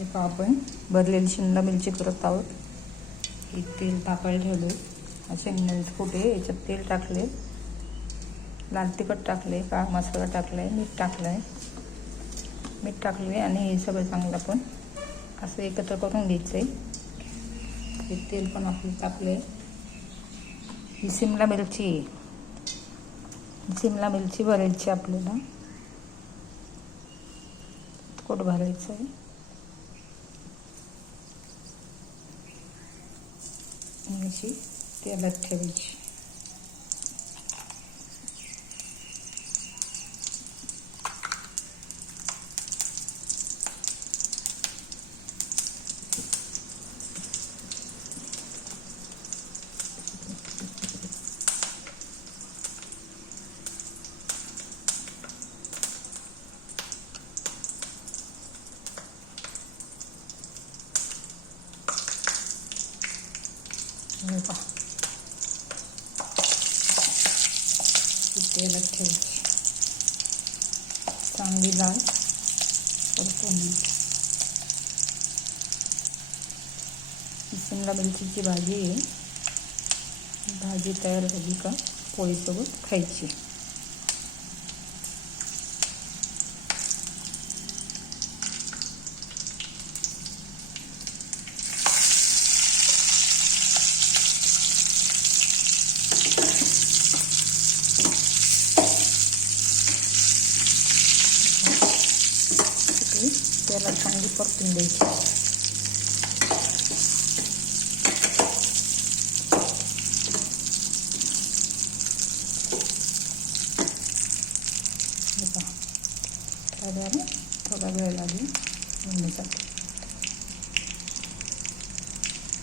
हे पहा आपण भरलेली शिमला मिरची करत आहोत. हे तेल तापायला ठेवले. शेंगदाण्याचे कुटे याच्यात तेल टाकले, लाल तिखट टाकले, काळा मसाला टाकलाय, मीठ टाकले आणि हे सगळं चांगलं आपण असं एकत्र करून घ्यायचं आहे. हे तेल पण आपलं टाकले. ही शिमला मिरची भरायची आपल्याला. तिखट भरायचं आहे. अशी तेलात ठेवायची. तेलात ठेवायची. चांगली लाल परतून घ्यायची. शिमला मिरचीची भाजी आहे. भाजी तयार झाली का पोळीसोबत खायची. त्याला चांगली परतून द्यायची. थोडा वेळ लागेल होण्यासाठी.